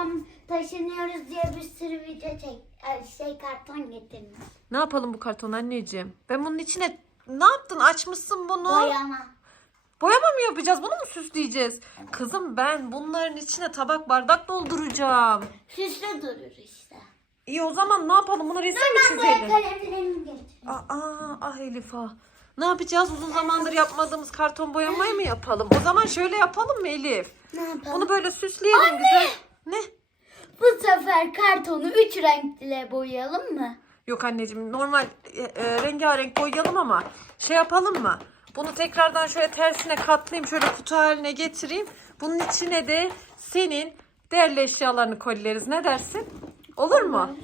babam taşınıyoruz diye bir sürü video çek, şey karton getirmiş. Ne yapalım bu karton anneciğim? Ben bunun içine ne yaptın? Açmışsın bunu. Boyama. Boyama mı yapacağız? Bunu mu süsleyeceğiz? Kızım ben bunların içine tabak bardak dolduracağım. Süslü durur işte. İyi o zaman ne yapalım? Buna resim mi Ben boya çizelim? kalemlerimi getireyim. Aa, ah Elif ah. Ne yapacağız? Uzun zamandır yapmadığımız karton boyamayı mı yapalım? O zaman şöyle yapalım mı Elif? Ne yapalım? Bunu böyle süsleyelim güzel. Ne? Bu sefer kartonu üç renkle boyayalım mı? Yok anneciğim normal e, e, rengarenk boyayalım ama şey yapalım mı? Bunu tekrardan şöyle tersine katlayayım. Şöyle kutu haline getireyim. Bunun içine de senin değerli eşyalarını koyarız. Ne dersin? Olur mu?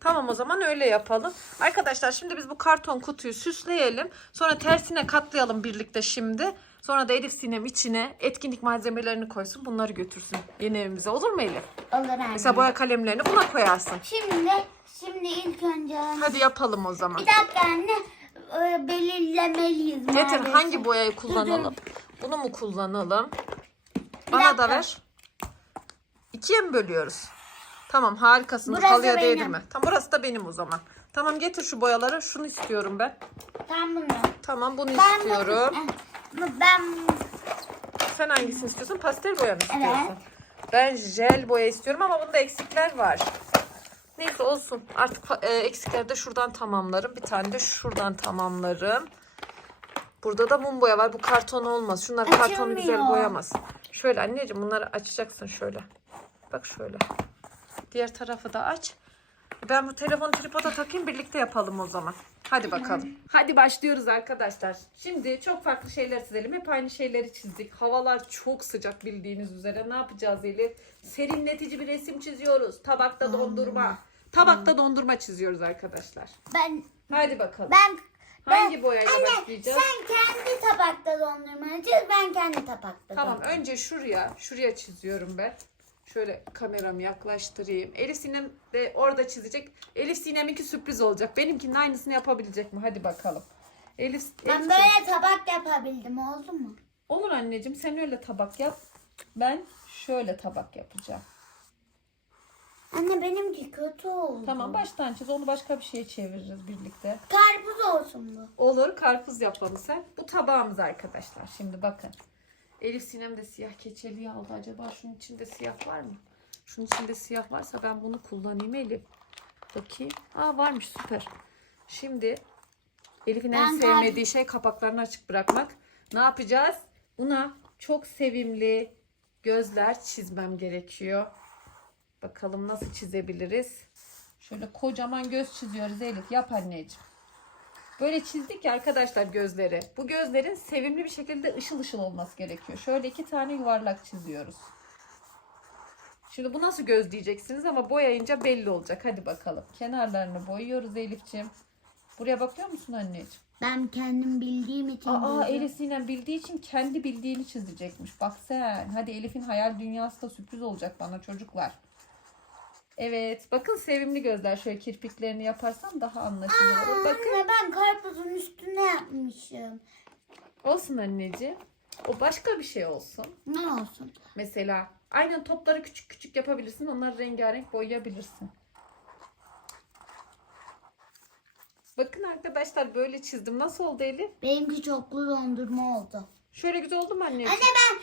Tamam o zaman öyle yapalım. Arkadaşlar şimdi biz bu karton kutuyu süsleyelim. Sonra tersine katlayalım birlikte şimdi. Sonra da Elif Sinem içine etkinlik malzemelerini koysun. Bunları götürsün yeni evimize. Olur mu Elif? Olur anne. Mesela boya kalemlerini buna koyarsın. Şimdi, şimdi ilk önce Hadi yapalım o zaman. bir dakika anne e, belirlemeliyiz. Getir neredeyse. hangi boyayı kullanalım? Bunu mu kullanalım? Bana da ver. İkiye mi bölüyoruz? Tamam harikasın. Burası Halıya benim. değdirme. Tam burası da benim o zaman. Tamam getir şu boyaları. Şunu istiyorum ben. Ben bunu. Tamam bunu Ben istiyorum. bunu- Ben Sen hangisini istiyorsun? Pastel boya mı Evet. istiyorsun? Ben jel boya istiyorum ama bunda eksikler var. Neyse olsun. Artık e, eksikleri de şuradan tamamlarım. Bir tane de şuradan tamamlarım. Burada da mum boya var. Bu karton olmaz. Şunlar kartonu güzel Açılmıyor. boyamaz. Şöyle anneciğim bunları açacaksın şöyle. Bak şöyle. Diğer tarafı da aç. Ben bu telefonu tripoda takayım birlikte yapalım o zaman. Hadi bakalım. Hadi başlıyoruz arkadaşlar. Şimdi çok farklı şeyler çizelim. Hep aynı şeyleri çizdik. Havalar çok sıcak bildiğiniz üzere. Ne yapacağız Elif? Serinletici bir resim çiziyoruz. Tabakta dondurma. Tabakta dondurma çiziyoruz arkadaşlar. ben Hadi bakalım. ben Hangi boyayla Anne başlayacağız? sen kendi tabakta dondurma çiz ben kendi tabakta Tamam dondurma. önce şuraya, şuraya çiziyorum ben. Şöyle kameramı yaklaştırayım. Elif Sinem de orada çizecek. Elif Sinem'inki sürpriz olacak. Benimkinin aynısını yapabilecek mi? Hadi bakalım. Elif, Ben Elif böyle tabak yapabildim oldu mu? Olur anneciğim sen öyle tabak yap. Ben şöyle tabak yapacağım. Anne benimki kötü oldu. Tamam baştan çiz. Onu başka bir şeye çeviririz birlikte. Karpuz olsun bu. Olur karpuz yapalım sen. Bu tabağımız arkadaşlar. Şimdi bakın. Elif Sinem de siyah keçeli aldı. Acaba şunun içinde siyah var mı? Şunun içinde siyah varsa ben bunu kullanayım Elif. Bakayım. Aa varmış süper. Şimdi Elif'in en Ben sevmediği şey kapaklarını açık bırakmak. Ne yapacağız? Buna çok sevimli gözler çizmem gerekiyor. Bakalım nasıl çizebiliriz. Şöyle kocaman göz çiziyoruz Elif. Yap anneciğim. Böyle çizdik ya arkadaşlar gözleri. Bu gözlerin sevimli bir şekilde ışıl ışıl olması gerekiyor. Şöyle iki tane yuvarlak çiziyoruz. Şimdi bu nasıl göz diyeceksiniz ama boyayınca belli olacak. Hadi bakalım. Kenarlarını boyuyoruz Elif'ciğim. Buraya bakıyor musun anneciğim? Ben kendim bildiğim için Aa boyadım. Elif Sinem bildiği için kendi bildiğini çizecekmiş. Bak sen. Hadi Elif'in hayal dünyası da sürpriz olacak bana çocuklar. Evet. Bakın sevimli gözler. Şöyle kirpiklerini yaparsam daha anlaşılır olur. Bakın. Anne ben karpuzun üstüne yapmışım. Olsun anneciğim. O başka bir şey olsun. Ne olsun? Mesela aynen topları küçük küçük yapabilirsin. Onları rengarenk boyayabilirsin. Bakın arkadaşlar böyle çizdim. Nasıl oldu Elif? Benimki çoklu dondurma oldu. Şöyle güzel oldu mu anneciğim? Anne ben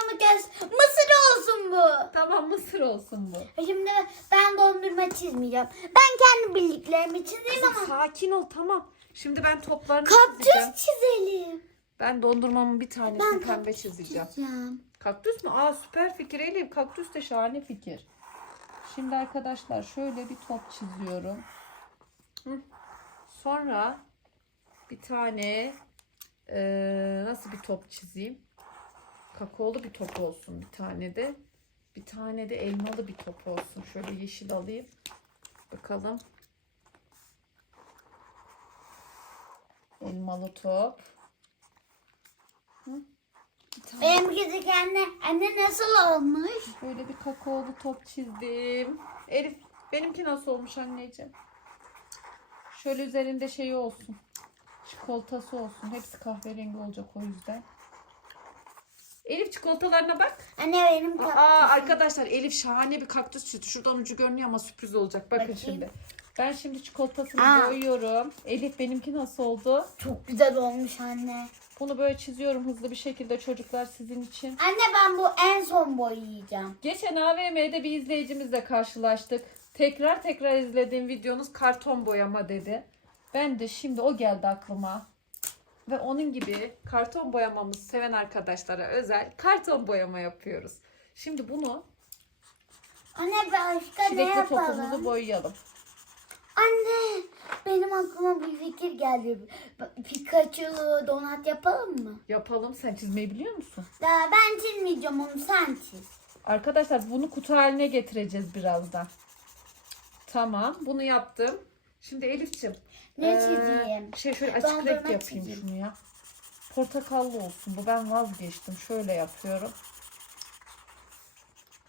dondurmamı göz... Mısır olsun bu. Tamam mısır olsun bu. Şimdi ben dondurma çizmeyeceğim. Ben kendi bildiklerimi çizeyim ama. Sakin ol tamam. Şimdi ben toplarını Kaktüs çizeceğim. çizelim. Ben dondurmamın bir tanesini Ben pembe kaktüs çizeceğim. çizeceğim. Kaktüs mü? Aa süper fikir Elif. Kaktüs de şahane fikir. Şimdi arkadaşlar şöyle bir top çiziyorum. Hı. Sonra bir tane eee, nasıl bir top çizeyim? Kakaolu bir top olsun bir tane de. Bir tane de elmalı bir top olsun. Şöyle yeşil alayım. Bakalım. Elmalı top. Hı. Benimki de kendi. Anne nasıl olmuş? Böyle bir kakaolu top çizdim. Elif benimki nasıl olmuş anneciğim? Şöyle üzerinde şey olsun. Çikolatası olsun. Hepsi kahverengi olacak o yüzden. Elif çikolatalarına bak. Anne benim Aa kaktüsüm. arkadaşlar Elif şahane bir kaktüs çizdi. Şuradan ucu görünüyor ama sürpriz olacak. Bakın Bakayım. şimdi. Ben şimdi çikolatasını Aa. boyuyorum. Elif benimki nasıl oldu? Çok güzel olmuş anne. Bunu böyle çiziyorum hızlı bir şekilde çocuklar sizin için. Anne ben bu en son boyayacağım. Geçen AVM'de bir izleyicimizle karşılaştık. Tekrar tekrar izlediğim videonuz karton boyama dedi. Ben de şimdi o geldi aklıma. Ve onun gibi karton boyamamızı seven arkadaşlara özel karton boyama yapıyoruz. Şimdi bunu Anne başka ne çilekli yapalım? topumuzu boyayalım. Anne benim aklıma bir fikir geldi. Pikachu donat yapalım mı? Yapalım. Sen çizmeyi biliyor musun? Daha ben çizmeyeceğim onu sen çiz. Arkadaşlar bunu kutu haline getireceğiz birazdan. Tamam. Bunu yaptım. Şimdi Elif'ciğim. Ne eee, çizeyim? Şey şöyle açık Dondurma renk yapayım çizeyim. şunu ya. Portakallı olsun. Bu ben vazgeçtim. Şöyle yapıyorum.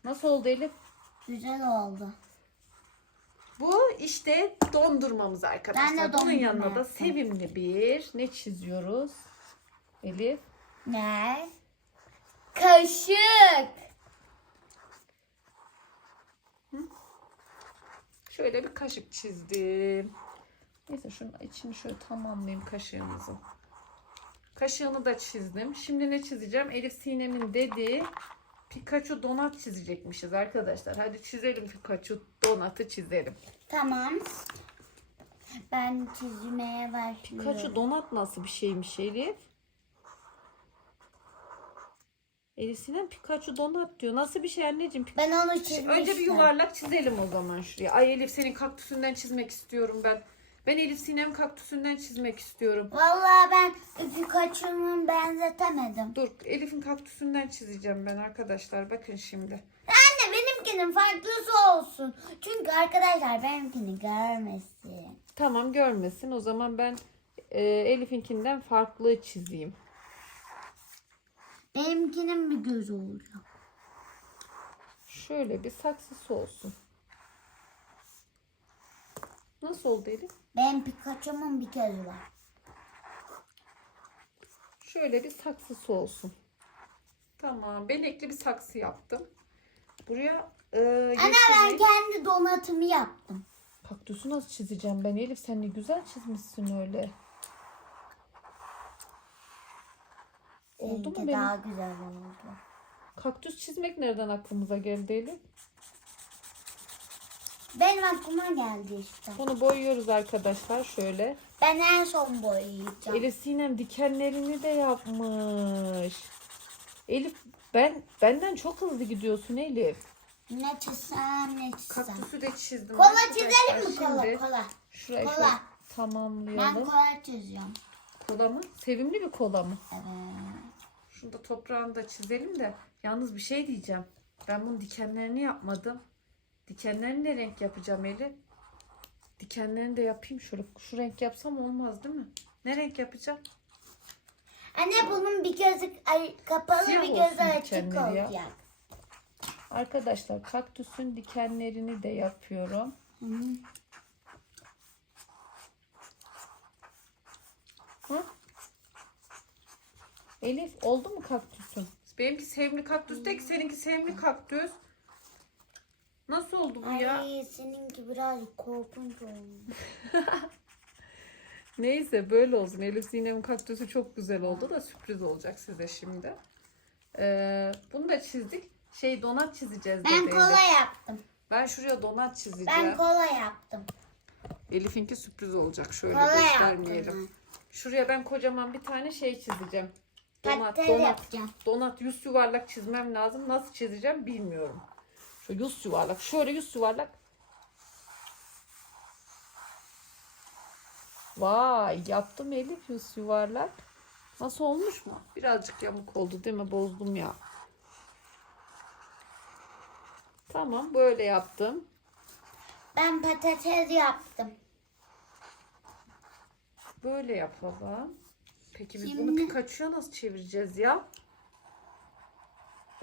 Nasıl oldu Elif? Güzel oldu. Bu işte dondurmamız arkadaşlar. Ben de Bunun yanına da yaptım. sevimli bir ne çiziyoruz? Elif. Ne? Kaşık. Şöyle bir kaşık çizdim. Neyse şunun içini şöyle tamamlayayım kaşığımızın. Kaşığını da çizdim. Şimdi ne çizeceğim? Elif Sinem'in dediği Pikachu donat çizecekmişiz arkadaşlar. Hadi çizelim Pikachu donatı çizelim. Tamam. Ben çizmeye başlıyorum. Pikachu donat nasıl bir şeymiş Elif? Elif Sinem Pikachu donat diyor. Nasıl bir şey anneciğim? Ben onu çizmiştim. Önce bir yuvarlak çizelim o zaman şuraya. Ay Elif senin kaktüsünden çizmek istiyorum ben. Ben Elif Sinem kaktüsünden çizmek istiyorum. Vallahi ben Pikachu'nu benzetemedim. Dur Elif'in kaktüsünden çizeceğim ben arkadaşlar. Bakın şimdi. Anne benimkinin farklısı olsun. Çünkü arkadaşlar benimkini görmesin. Tamam görmesin. O zaman ben e, Elif'inkinden farklı çizeyim. Benimkinin bir gözü olacak. Şöyle bir saksısı olsun. Nasıl oldu Elif? Benim Pikachu'mun bir gözü var. Şöyle bir saksısı olsun. Tamam. Benekli bir saksı yaptım. Buraya e, Anne ben yeşil- kendi donatımı yaptım. Kaktüsü nasıl çizeceğim ben Elif? Sen ne güzel çizmişsin öyle. Oldu mu benim? daha güzel oldu. Kaktüs çizmek nereden aklımıza geldi Elif? Benim aklıma geldi işte. Bunu boyuyoruz arkadaşlar şöyle. Ben en son boyayacağım. Elif Sinem dikenlerini de yapmış. Elif ben benden çok hızlı gidiyorsun Elif. Ne çizsem ne çizsem. Kaktüsü de çizdim. Kola arkadaşlar. çizelim mi kola Şimdi kola? Şurayı Kola. şöyle Ben tamamlayalım. kola çiziyorum. Kola mı? Sevimli bir kola mı? Evet. Şurada toprağını da çizelim de. Yalnız bir şey diyeceğim. Ben bunun dikenlerini yapmadım. Dikenlerini ne renk yapacağım Elif? Dikenlerini de yapayım. Şöyle şu renk yapsam olmaz değil mi? Ne renk yapacağım? Anne bunun bir gözü ay, kapalı Siyah bir olsun gözü açık dikenleri ya. olacak. Arkadaşlar kaktüsün dikenlerini de yapıyorum. Hı. Hı? Elif oldu mu kaktüsün? Benimki sevimli kaktüs değil ki seninki sevimli kaktüs. Nasıl oldu bu ya? Ay seninki birazcık korkunç olmuş. Neyse böyle olsun. Elif Sinem'in kaktüsü çok güzel oldu da sürpriz olacak size şimdi. Ee, bunu da çizdik. Şey donat çizeceğiz Ben dedi kola Elif. yaptım. Ben şuraya donat çizeceğim. Ben kola yaptım. Elif'inki sürpriz olacak. Şöyle Kola göstermeyelim. yaptım. Şuraya ben kocaman bir tane şey çizeceğim. Donat, donat, yapacağım. donat yüz yuvarlak çizmem lazım. Nasıl çizeceğim bilmiyorum. Şöyle yüz yuvarlak. Şöyle yüz yuvarlak. Vay yaptım Elif yüz yuvarlak. Nasıl olmuş mu? Birazcık yamuk oldu değil mi? Bozdum ya. Tamam böyle yaptım. Ben patates yaptım. Böyle yapalım. Peki biz bunu Şimdi- Pikachu'ya nasıl çevireceğiz ya?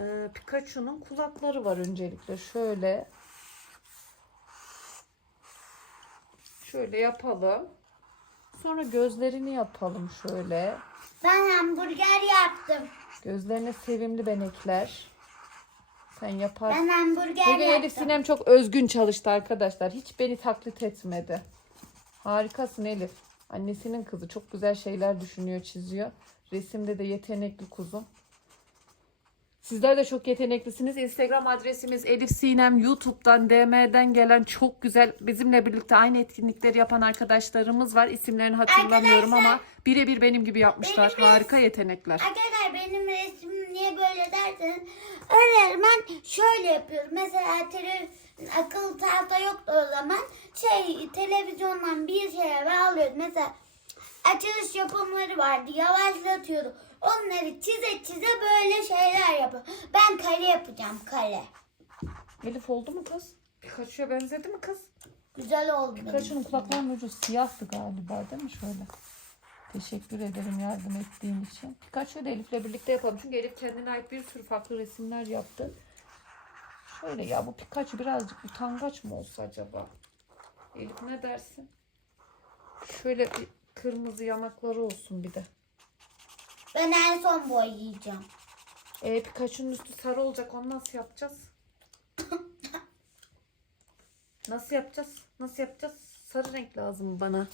Ee, Pikachu'nun kulakları var öncelikle. Şöyle. Şöyle yapalım. Sonra gözlerini yapalım şöyle. Ben hamburger yaptım. Gözlerine sevimli benekler. Sen yaparsın. Ben hamburger Bugün Elif yaptım. Sinem çok özgün çalıştı arkadaşlar. Hiç beni taklit etmedi. Harikasın Elif. Annesinin kızı çok güzel şeyler düşünüyor, çiziyor. Resimde de yetenekli kuzum. Sizler de çok yeteneklisiniz. Instagram adresimiz Elif Sinem. YouTube'dan, DM'den gelen çok güzel bizimle birlikte aynı etkinlikleri yapan arkadaşlarımız var. İsimlerini hatırlamıyorum Arkadaşlar, ama birebir benim gibi yapmışlar. benim Harika yetenekler. Arkadaşlar benim resmim niye böyle derseniz öğretmen şöyle yapıyor. Mesela tele, akıllı tahta yoktu o zaman. Şey televizyondan bir şeyler alıyordu. Mesela açılış yapımları vardı. Yavaşlatıyordu. Onları çize çize böyle şeyler yapıyor. Ben kare yapacağım kare. Elif oldu mu kız? Pikachu'ya benzedi mi kız? Güzel oldu. benim. Pikachu'nun kulaklarının ucu siyahtı galiba değil mi şöyle? Teşekkür ederim yardım ettiğin için. Pikachu'yu da Elif'le birlikte yapalım. Çünkü Elif kendine ait bir sürü farklı resimler yaptı. Şöyle ya bu Pikachu birazcık utangaç mı olsa acaba? Elif ne dersin? Şöyle bir kırmızı yanakları olsun bir de. Ben en son boyayacağım. E, Pikachu'nun üstü sarı olacak. Onu nasıl yapacağız? nasıl yapacağız? Nasıl yapacağız? Sarı renk lazım bana.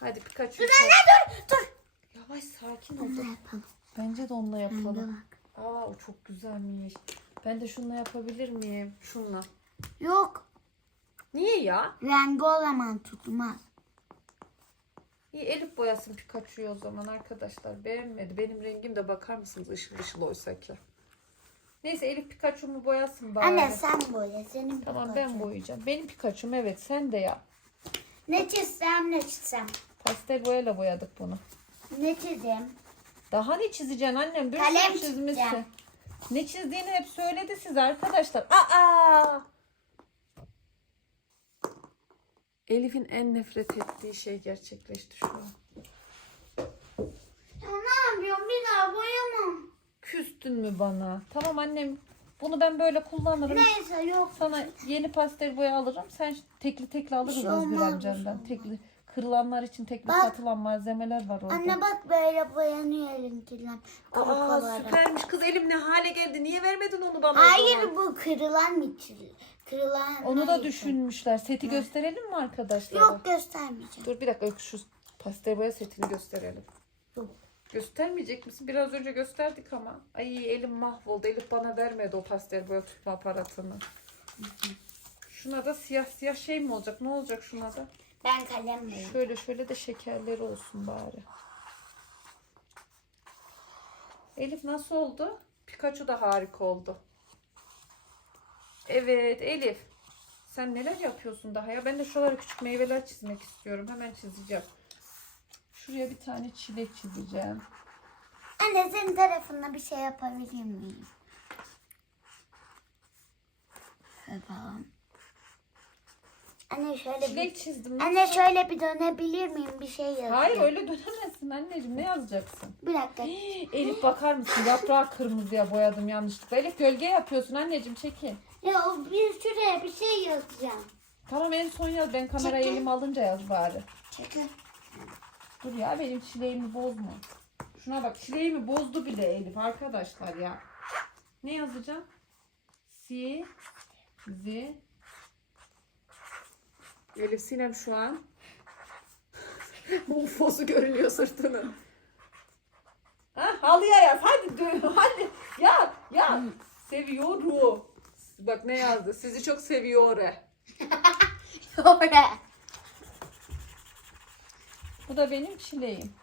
Hadi Pikachu. Dur dur dur. Yavaş sakin ol. Yapalım? Bence de onunla yapalım. Aa o çok güzelmiş. Ben de şununla yapabilir miyim? Şunla. Yok. Niye ya? Rengi olaman tutmaz. İyi Elif boyasın Pikachu'yu o zaman arkadaşlar. Beğenmedi. Benim rengim de bakar mısınız ışıl ışıl oysa ki. Neyse Elif Pikachu'mu boyasın bari. Anne sen boya senin Tamam Pikachu. ben boyayacağım. Benim Pikachu'm evet sen de yap. Ne çizsem ne çizsem. Pastel boyayla boyadık bunu. Ne çizeyim? Daha ne çizeceksin annem? Bir Kalem sürü çizmişsin. çizeceğim. Ne çizdiğini hep söyledi size arkadaşlar. Aa! Elif'in en nefret ettiği şey gerçekleşti şu an. Ya ne yapıyorum bir daha boyamam. Küstün mü bana? Tamam annem. Bunu ben böyle kullanırım. Neyse yok. Sana yeni pastel boya alırım. Sen tekli tekli alırız şey Özgür olmaz, amcandan. Tekli kırılanlar için tekli Bak. satılan malzemeler var orada. Anne bak böyle boyanıyor elinkiler. Aa süpermiş kız elim ne hale geldi. Niye vermedin onu bana Hayır bu kırılan mı Kırılan. Onu da düşünmüşler. Seti gösterelim mi arkadaşlar? Yok göstermeyeceğim. Dur bir dakika şu pastel boya setini gösterelim. Göstermeyecek misin? Biraz önce gösterdik ama. Ay elim mahvoldu. Elif bana vermedi o pastel boya tutma aparatını. Şuna da siyah siyah şey mi olacak? Ne olacak şuna da? Ben kalem boyayayım. Şöyle şöyle de şekerleri olsun bari. Elif nasıl oldu? Pikachu da harika oldu. Evet Elif. Sen neler yapıyorsun daha ya? Ben de şuralara küçük meyveler çizmek istiyorum. Hemen çizeceğim. Şuraya bir tane çilek çizeceğim. Anne senin tarafında bir şey yapabilir miyim? Yapalım. Anne şöyle bir... Çilek çizdim. Anne şöyle bir dönebilir miyim? Bir şey yazacağım. Hayır öyle dönemezsin anneciğim. Ne yazacaksın? Bir dakika. Elif bakar mısın? Yaprağı kırmızıya boyadım yanlışlıkla. Elif gölge yapıyorsun anneciğim çekin. Ya o bir şuraya bir şey yazacağım. Tamam en son yaz. Ben kamerayı Çekil. elime alınca yaz bari. Çekil. Dur ya benim çileğimi bozma. Şuna bak çileğimi bozdu bile Elif arkadaşlar ya. Ne yazacağım? Si Zi Elif Sinem şu an Ufosu görünüyor sırtının. Ha, halıya yaz. Hadi dö- hadi. Ya ya. Seviyorum. Bak ne yazdı. Sizi çok seviyor. Oraya. Bu da benim çileğim.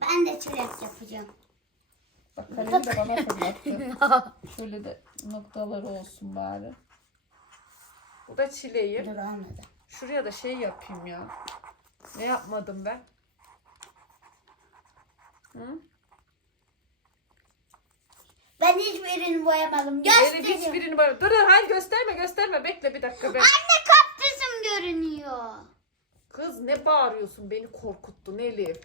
Ben de çilek yapacağım. Bak kalemi de bana fırlattı. Şöyle de noktaları olsun bari. Bu da çileğim. Dur olmadı. Şuraya da şey yapayım ya. Ne yapmadım ben? Hı? Ben hiçbirini boyamadım. Elif Göstereyim. hiçbirini var. Dur dur hayır gösterme gösterme. Bekle bir dakika ben. Anne kaktüsüm görünüyor. Kız ne bağırıyorsun? Beni korkuttun Elif.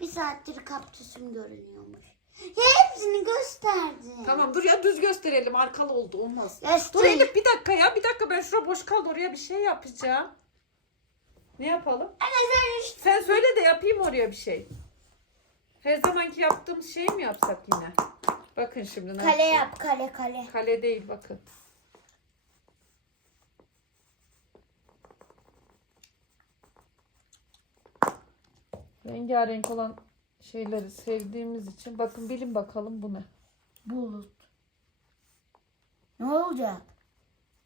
Bir saattir kaktüsüm görünüyormuş. Ya hepsini gösterdi. Tamam dur ya düz gösterelim. Arkalı oldu olmaz. Göster. Dur Elif bir dakika ya. Bir dakika ben şura boş kaldı. Oraya bir şey yapacağım. Ne yapalım? Anne sen işte. Sen söyle de yapayım oraya bir şey. Her zamanki yaptığımız şeyi mi yapsak yine? Bakın şimdi. Kale yap kale kale. Kale değil bakın. Rengarenk olan şeyleri sevdiğimiz için bakın bilin bakalım bu ne? Bulut. Ne olacak?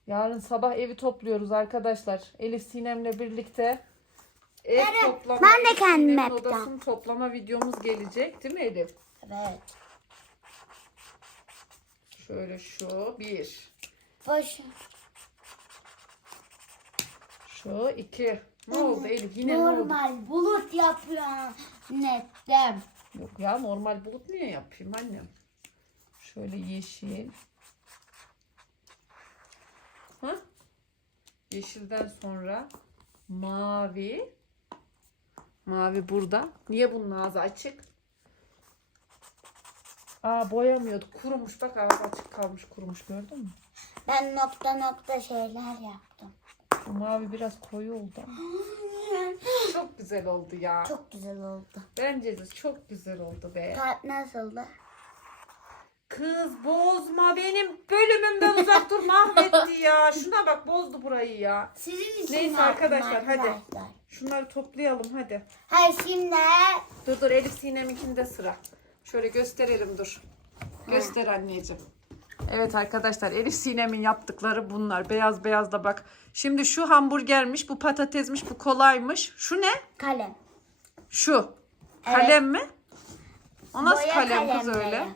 Yarın sabah evi topluyoruz arkadaşlar. Elif Sinem'le birlikte ev Evet, toplama, ben de kendim Sinem'in odasını toplama videomuz gelecek değil mi Elif? Evet. Şöyle şu bir, Boş. şu iki. Ne oldu Elif? Yine ne oldu? Normal bulut yapıyor nettem. Yok ya normal bulut niye yapayım annem? Şöyle yeşil. Ha? Yeşilden sonra mavi. Mavi burada. Niye bunun ağzı açık? Aa boyamıyordu. Kurumuş. Bak ağzı açık kalmış kurumuş gördün mü? Ben nokta nokta şeyler yaptım. Bu mavi biraz koyu oldu. Çok güzel oldu ya. Çok güzel oldu. Bence de çok güzel oldu be. Tat nasıldı? Kız bozma benim bölümümden uzak dur mahvetti ya. Şuna bak bozdu burayı ya. Sizin için Neyse arkadaşlar, hadi. arkadaşlar. Şunları toplayalım hadi. Hayır şimdi Dur dur Elif Sinem'inkinde sıra. Şöyle gösterelim dur. Göster anneciğim. Evet arkadaşlar Elif Sinem'in yaptıkları bunlar. Beyaz beyaz da bak. Şimdi şu hamburgermiş, bu patatesmiş, bu kolaymış. Şu ne? kalem. Şu. Evet. Kalem mi? O nasıl Boya kalem kız kalemleri. öyle?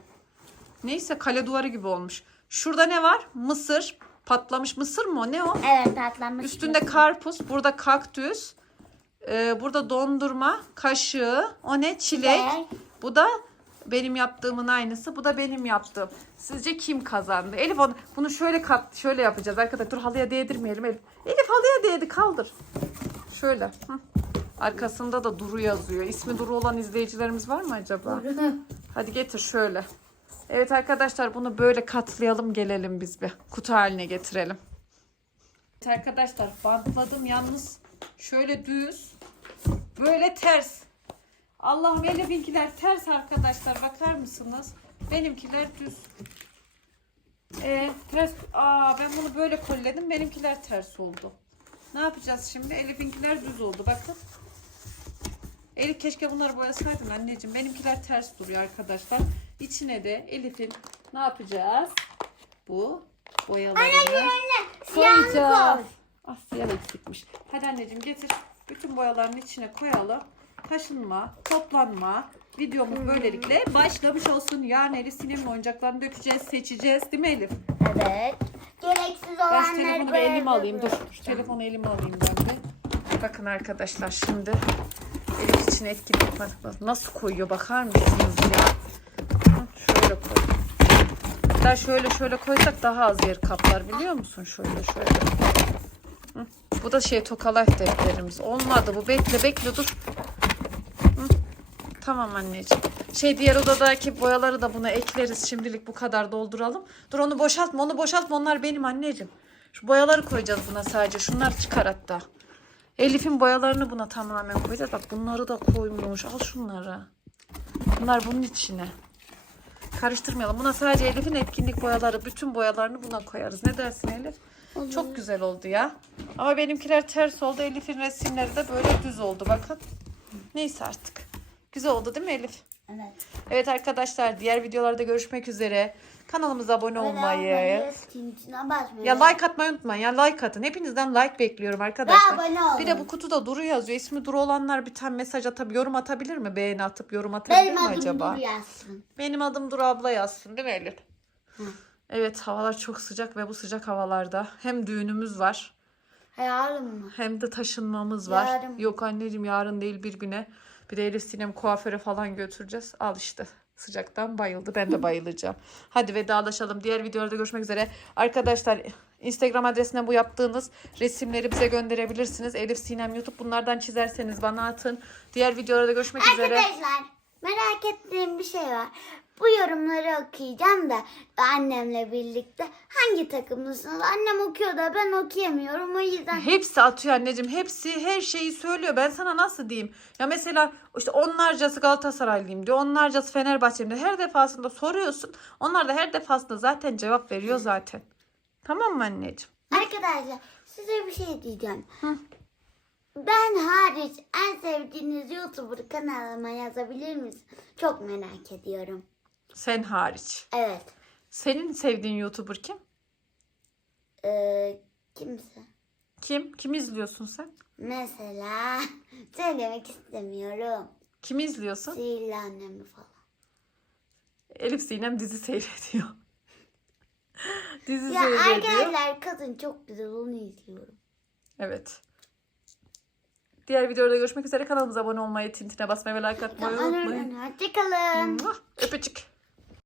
Neyse kale duvarı gibi olmuş. Şurada ne var? Mısır. Patlamış mısır mı o? Ne o? Evet patlamış. Üstünde karpuz. Burada kaktüs. Ee, burada dondurma. Kaşığı. O ne? Çilek. Çilek. Bu da benim yaptığımın aynısı. Bu da benim yaptığım. Sizce kim kazandı? Elif onu, bunu şöyle kat, şöyle yapacağız arkadaşlar. Dur halıya değdirmeyelim Elif. Elif halıya değdi kaldır. Şöyle. Hı. Arkasında da Duru yazıyor. İsmi Duru olan izleyicilerimiz var mı acaba? Hadi getir şöyle. Evet arkadaşlar bunu böyle katlayalım gelelim biz bir. Kutu haline getirelim. Evet arkadaşlar bantladım yalnız şöyle düz böyle ters. Allah'ım Elif'inkiler ters arkadaşlar bakar mısınız? Benimkiler düz. Ee, ters. Aa ben bunu böyle kolledim. Benimkiler ters oldu. Ne yapacağız şimdi? Elif'inkiler düz oldu bakın. Elif keşke bunları boyasaydın anneciğim. Benimkiler ters duruyor arkadaşlar. İçine de Elif'in ne yapacağız? Bu boyalarını koyacağız. Ah siyah eksikmiş. Hadi anneciğim getir. Bütün boyaların içine koyalım. Taşınma, toplanma. Videomuz böylelikle başlamış olsun. Yarın Elif Sinem'in oyuncaklarını dökeceğiz, seçeceğiz. Değil mi Elif? Evet. Gereksiz Ben olanları şu telefonu bir elime alayım. Dur. Şu telefonu elime alayım ben de. Bakın arkadaşlar şimdi Elif için etkinlik var. Bak Nasıl koyuyor bakar mısınız ya? Şöyle koy. Hatta şöyle şöyle koysak daha az yer kaplar biliyor musun? Şöyle şöyle. Bu da şey tokalar defterimiz. Olmadı bu. Bekle bekle dur. Tamam anneciğim. Şey diğer odadaki boyaları da buna ekleriz. Şimdilik bu kadar dolduralım. Dur onu boşaltma onu boşaltma onlar benim anneciğim. Şu boyaları koyacağız buna sadece. Şunları çıkar hatta. Elif'in boyalarını buna tamamen koyacağız. Bak bunları da koymuş. Al şunları. Bunlar bunun içine. Karıştırmayalım. Buna sadece Elif'in etkinlik boyaları, bütün boyalarını buna koyarız. Ne dersin Elif? Çok güzel oldu ya. Ama benimkiler ters oldu. Elif'in resimleri de böyle düz oldu. Bakın. Neyse artık. Güzel oldu değil mi Elif? Evet. Evet arkadaşlar diğer videolarda görüşmek üzere. Kanalımıza abone olmayı. Ya like atmayı unutmayın. Ya like atın. Hepinizden like bekliyorum arkadaşlar. Ve abone olun. Bir de bu kutuda Duru yazıyor. İsmi Duru olanlar bir tane mesaj atabilir, yorum atabilir mi? Beğeni atıp yorum atabilir Benim mi adım acaba? Dur yazsın. Benim adım Duru abla yazsın değil mi Elif? Hı. Evet havalar çok sıcak ve bu sıcak havalarda hem düğünümüz var Yarın mı? hem de taşınmamız var. Yarın. Yok anneciğim yarın değil bir güne. Bir de Elif Sinem kuaföre falan götüreceğiz. Al işte sıcaktan bayıldı. Ben de bayılacağım. Hadi vedalaşalım. Diğer videolarda görüşmek üzere. Arkadaşlar Instagram adresine bu yaptığınız resimleri bize gönderebilirsiniz. Elif Sinem YouTube bunlardan çizerseniz bana atın. Diğer videolarda görüşmek üzere. Arkadaşlar merak ettiğim bir şey var. Bu yorumları okuyacağım da annemle birlikte hangi takımlısınız? Annem okuyor da ben okuyamıyorum o yüzden. Hepsi atıyor anneciğim. Hepsi her şeyi söylüyor. Ben sana nasıl diyeyim? Ya mesela işte onlarcası Galatasaraylıyım diyor. Onlarcası Fenerbahçeliyim diyor. Her defasında soruyorsun. Onlar da her defasında zaten cevap veriyor zaten. Tamam mı anneciğim? Arkadaşlar size bir şey diyeceğim. Hı. Ben hariç en sevdiğiniz YouTuber kanalıma yazabilir misin? Çok merak ediyorum. Sen hariç. Evet. Senin sevdiğin YouTuber kim? Ee, kimse. Kim? Kimi izliyorsun sen? Mesela söylemek istemiyorum. Kimi izliyorsun? Sihirli annemi falan. Elif Sinem dizi seyrediyor. dizi Ya seyrediyor. arkadaşlar kadın çok güzel onu izliyorum. Evet. Diğer videoda görüşmek üzere. Kanalımıza abone olmayı, tintine basmayı ve like atmayı unutmayın. Hoşçakalın. Öpücük.